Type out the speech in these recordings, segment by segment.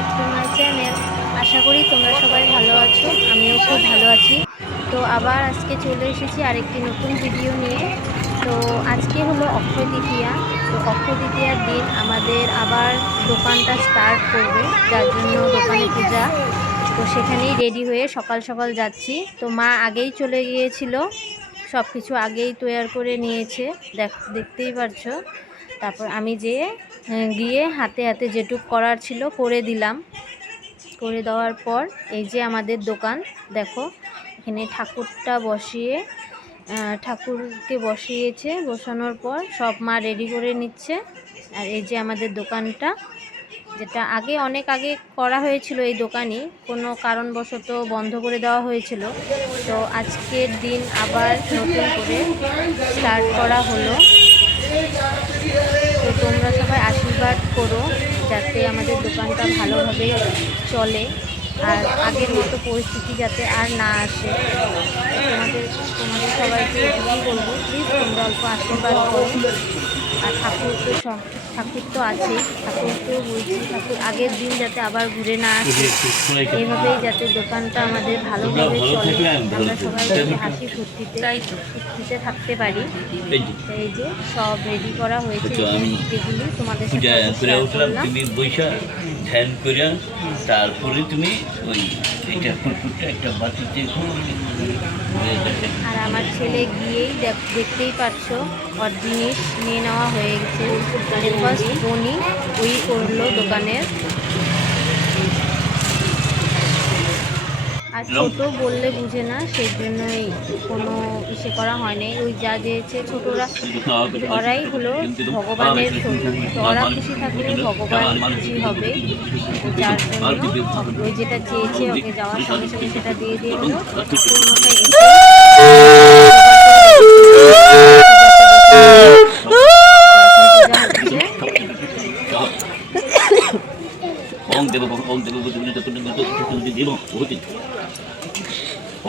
Back to my channel আশা করি তোমরা সবাই ভালো আছো, আমিও খুব ভালো আছি। তো আবার আজকে চলে এসেছি আরেকটি নতুন ভিডিও নিয়ে। তো আজকে হলো অক্ষয় তৃতীয়া তো অক্ষয় তৃতীয়ার দিন আমাদের আবার দোকানটা স্টার্ট করবে, যার জন্য দোকানে পূজা। তো সেখানেই রেডি হয়ে সকাল সকাল যাচ্ছি। তো মা আগেই চলে গিয়েছিল সব কিছু আগেই তৈয়ার করে নিয়েছে। দেখ, দেখতেই পারছ। তারপর আমি আহ, গিয়ে হাতে হাতে যেটুক করার ছিল করে দিলাম। করে দেওয়ার পর এই যে আমাদের দোকান দেখো এখানে ঠাকুরটা বসিয়ে ঠাকুরকে বসিয়েছে। বসানোর পর সব মা রেডি করে নিচ্ছে। আর এই যে আমাদের দোকানটা যেটা আগে অনেক আগে করা হয়েছিল এই দোকানই কোনো কারণবশত বন্ধ করে দেওয়া হয়েছিল। তো আজকের দিন আবার নতুন করে স্টার্ট করা হলো। তোমরা সবাই আশীর্বাদ করো যাতে আমাদের দোকানটা ভালোভাবে চলে আর আগের মতো পরিস্থিতি যাতে আর না আসে। তোমাদের তোমাদের সবাইকে বলব প্লিজ তোমরা অল্প আশীর্বাদ করো। আর ঠাকুরকে সব- ঠাকুর তো আছে ঠাকুরকেও বলছি ঠাকুর আগের দিন যাতে আবার ঘুরে না আসে। এইভাবেই যাতে দোকানটা আমাদের ভালোভাবে চলে। আমরা সবাই যাতে হাসি ফুর্তিতে সত্যিতে থাকতে পারি। এই যে। সব রেডি করা হয়েছে আচ্ছা, যেগুলি তোমাদের সাথে ধ্যান করে তারপরে তুমি ওই এটা ফুটফুটটা একটা বাতিতে আর আমার ছেলে গিয়েই দেখতেই পারছ ওর জিনিস নিয়ে নেওয়া হয়ে গেছে। মানে ফার্স্ট বনি ওই করল দোকানের। আর ছোট বললে বুঝে না সেই জন্যই কোনো ইসে করা হয় নাই ওই যা দিয়েছে ছোটরা ওরাই হলো ভগবানের ওরা খুশি থাকলে ভগবান খুশি হবে যার জন্য ওই যেটা চেয়েছে ওকে যাওয়ার সঙ্গে সঙ্গে সেটা দিয়ে দিয়ে হলো ওম দেব ওম দেব দেব হতে ওম কৃষ্ণ কলা সুন্দর মশাই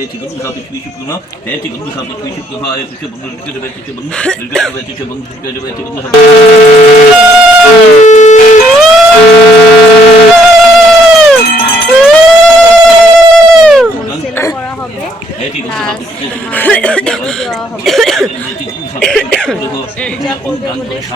వేతికులు సభ విషుకును వేతికులు సభ విషుకు భార్య విషుకు దుర్గ వేతికులు దుర్గ వేతికులు దుర్గ వేతికులు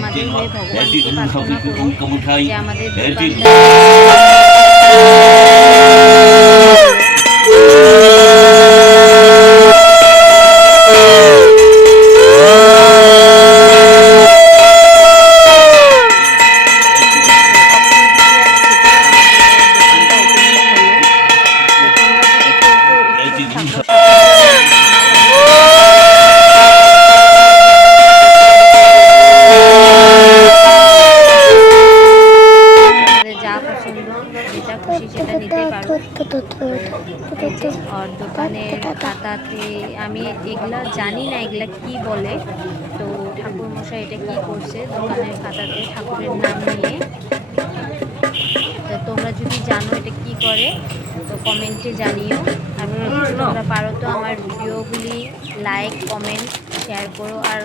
আমাদের হয়ে ভগবানকে প্রার্থনা করো যে আমাদের দোকানটা জানি না এগুলা কি বলে। তো ঠাকুর মশাই এটা কি করছে? দোকানের খাতাতে ঠাকুরের নাম নিয়ে। তো তোমরা যদি জানো এটা কি করে, তো কমেন্টে জানিও। আর তোমরা পারো তো আমার ভিডিওগুলি লাইক, কমেন্ট, শেয়ার করো। আর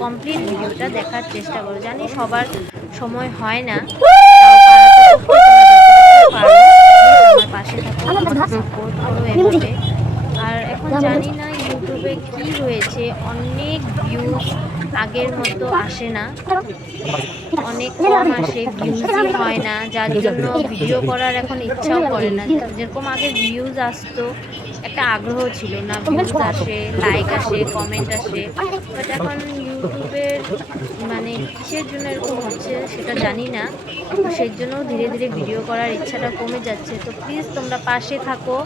কমপ্লিট ভিডিওটা দেখার চেষ্টা করো। জানি সবার সময় হয় না। তাও পারাটা করতে তোমরা যতটুকু ইউটিউবে কি হয়েছে, অনেক ভিউজ আগের মতো আসে না। অনেক কম আসে ভিউজই হয় না, যার জন্য ভিডিও করার এখন ইচ্ছাও করে না। যেরকম আগে ভিউজ আসতো, একটা আগ্রহ ছিল না ভিউজ আসে লাইক আসে কমেন্ট আসে বাট এখন মানে কিসের জন্য এরকম হচ্ছে সেটা জানি না সেই জন্য ধীরে ধীরে ভিডিও করার ইচ্ছাটা কমে যাচ্ছে। তো প্লিজ তোমরা পাশে থাকো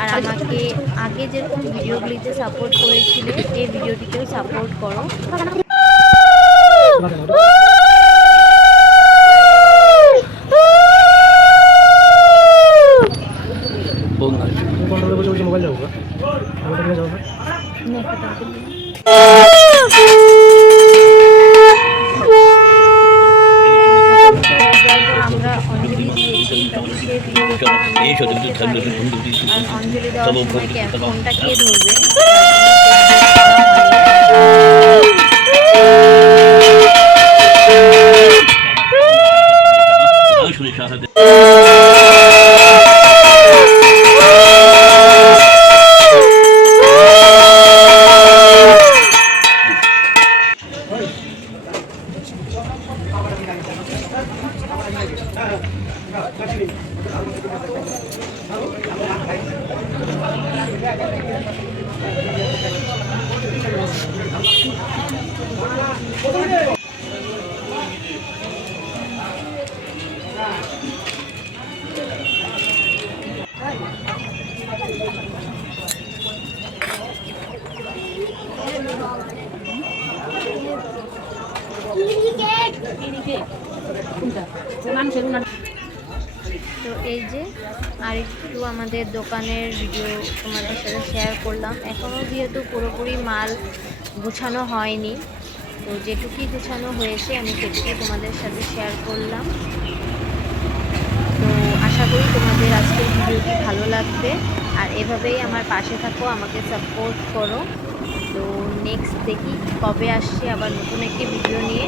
আর আমাকে আগে যেরকম ভিডিওগুলিতে সাপোর্ট করেছিলে এই ভিডিওটিকেও সাপোর্ট করো। অঞ্জলি দেওয়ার চলো, সময় কে চলো। ফোনটা কে ধরবে তো এই যে আর একটু আমাদের দোকানের ভিডিও তোমাদের সাথে শেয়ার করলাম। এখনও যেহেতু পুরোপুরি মাল গুছানো হয়নি, তো যেটুকুই গুছানো হয়েছে আমি সেটুকুই তোমাদের সাথে শেয়ার করলাম। তো আশা করি তোমাদের আজকের ভিডিওটি ভালো লাগবে। আর এভাবেই আমার পাশে থাকো, আমাকে সাপোর্ট করো। তো নেক্সট দেখি কবে আসছে আবার নতুন একটি ভিডিও নিয়ে।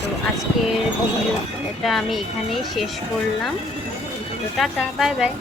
তো আজকের ভিডিও এটা আমি এখানেই শেষ করলাম। তো টাটা বাই বাই